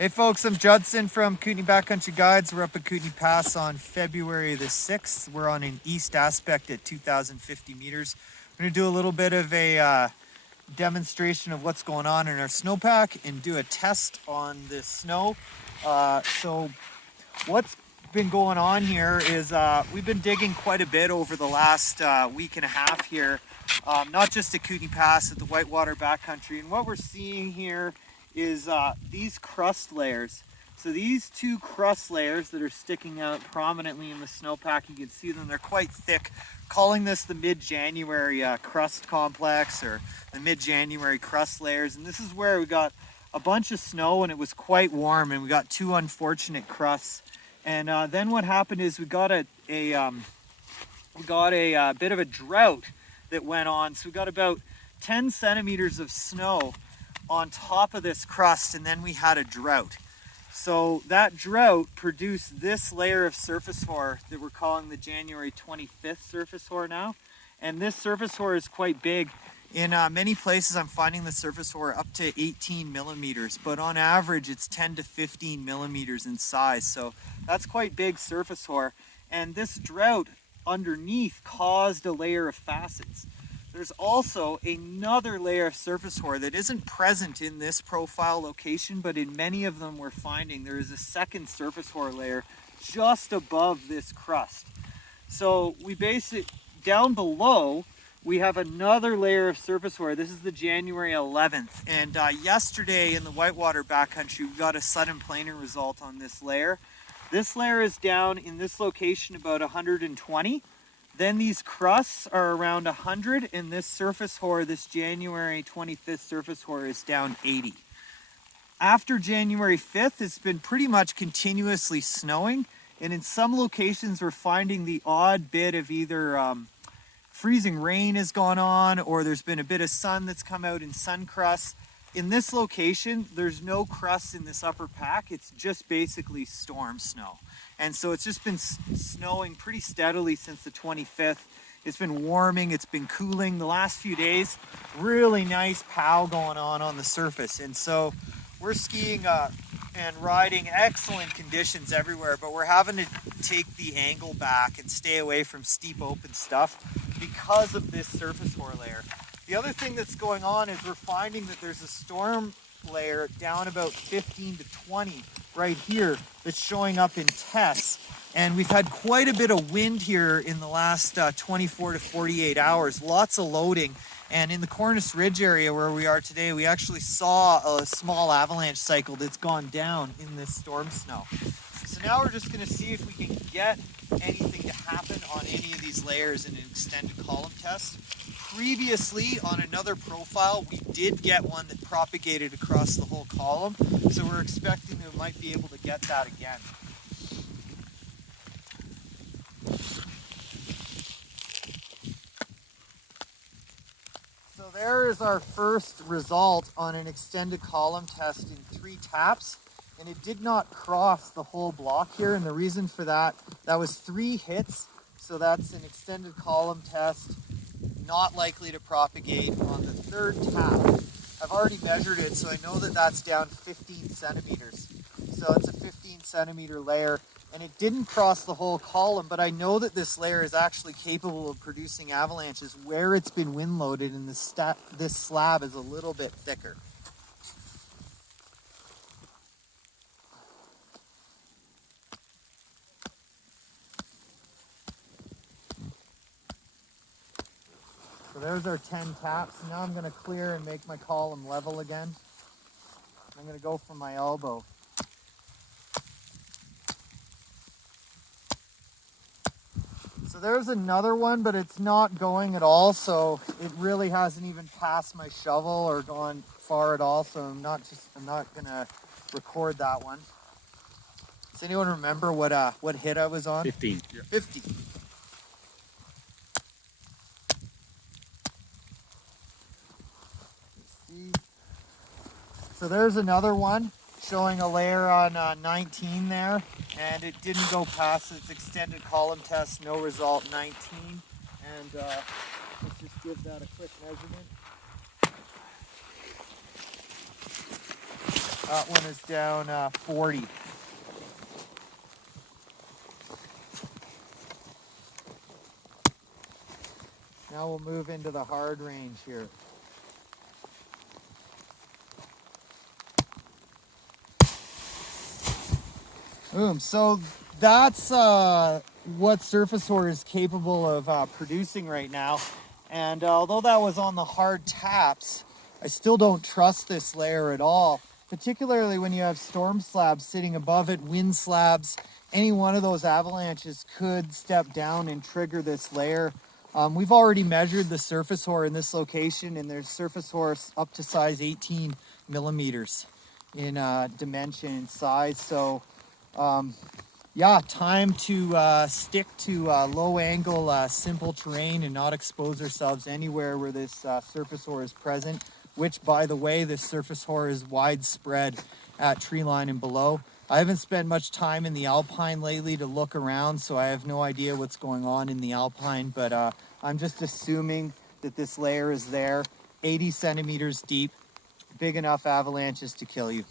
Hey folks, I'm Judson from Kootenay Backcountry Guides. We're up at Kootenay Pass on February the 6th. We're on an east aspect at 2,050 meters. We're going to do a little bit of a demonstration of what's going on in our snowpack and do a test on this snow. So what's been going on here is we've been digging quite a bit over the last week and a half here, not just at Kootenay Pass, at the Whitewater Backcountry. And what we're seeing here is these crust layers. So these two crust layers that are sticking out prominently in the snowpack, you can see them, they're quite thick, calling this the mid-January crust complex, or the mid-January crust layers. And this is where we got a bunch of snow and it was quite warm, and we got two unfortunate crusts. And then what happened is we got a bit of a drought that went on. So we got about 10 centimeters of snow on top of this crust, and then we had a drought. So that drought produced this layer of surface hoar that we're calling the January 25th surface hoar now. And this surface hoar is quite big. In many places I'm finding the surface hoar up to 18 millimeters, but on average it's 10 to 15 millimeters in size. So that's quite big surface hoar. And this drought underneath caused a layer of facets. There's also another layer of surface hoar that isn't present in this profile location, but in many of them we're finding there is a second surface hoar layer just above this crust. So we base it down below. We have another layer of surface hoar. This is the January 11th. And yesterday in the Whitewater Backcountry, we got a sudden planer result on this layer. This layer is down in this location about 120. Then these crusts are around 100, and this surface hoar, this January 25th surface hoar, is down 80. After January 5th, it's been pretty much continuously snowing, and in some locations we're finding the odd bit of either freezing rain has gone on, or there's been a bit of sun that's come out in sun crusts. In this location, there's no crust in this upper pack. It's just basically storm snow. And so it's just been snowing pretty steadily since the 25th. It's been warming, it's been cooling. The last few days, really nice pow going on the surface. And so we're skiing and riding excellent conditions everywhere, but we're having to take the angle back and stay away from steep open stuff because of this surface hoar layer. The other thing that's going on is we're finding that there's a storm layer down about 15 to 20 right here that's showing up in tests. And we've had quite a bit of wind here in the last 24 to 48 hours, lots of loading. And in the Cornice Ridge area where we are today, we actually saw a small avalanche cycle that's gone down in this storm snow. So now we're just going to see if we can get anything to happen on any of these layers in an extended column test. Previously, on another profile, we did get one that propagated across the whole column, so we're expecting that we might be able to get that again. So there is our first result on an extended column test in 3 taps, and it did not cross the whole block here, and the reason for that was 3 hits, so that's an extended column test, not likely to propagate on the 3rd tap. I've already measured it, so I know that that's down 15 centimeters. So it's a 15 centimeter layer, and it didn't cross the whole column, but I know that this layer is actually capable of producing avalanches where it's been wind loaded, and this slab is a little bit thicker. So there's our 10 taps. Now I'm going to clear and make my column level again. I'm going to go from my elbow. So there's another one, but it's not going at all. So it really hasn't even passed my shovel or gone far at all. So I'm not going to record that one. Does anyone remember what hit I was on? 15. Yeah. 50. So there's another one showing a layer on 19 there, and it didn't go past its extended column test, no result, 19. And let's just give that a quick measurement. That one is down 40. Now we'll move into the hard range here. Boom. So that's what surface hoar is capable of producing right now. And although that was on the hard taps, I still don't trust this layer at all, particularly when you have storm slabs sitting above it, wind slabs. Any one of those avalanches could step down and trigger this layer. We've already measured the surface hoar in this location, and there's surface hoar up to size 18 millimeters in dimension and size. So yeah, time to stick to low angle, simple terrain and not expose ourselves anywhere where this surface hoar is present, which, by the way, this surface hoar is widespread at tree line and below. I haven't spent much time in the alpine lately to look around, so I have no idea what's going on in the alpine, but I'm just assuming that this layer is there, 80 centimeters deep, big enough avalanches to kill you.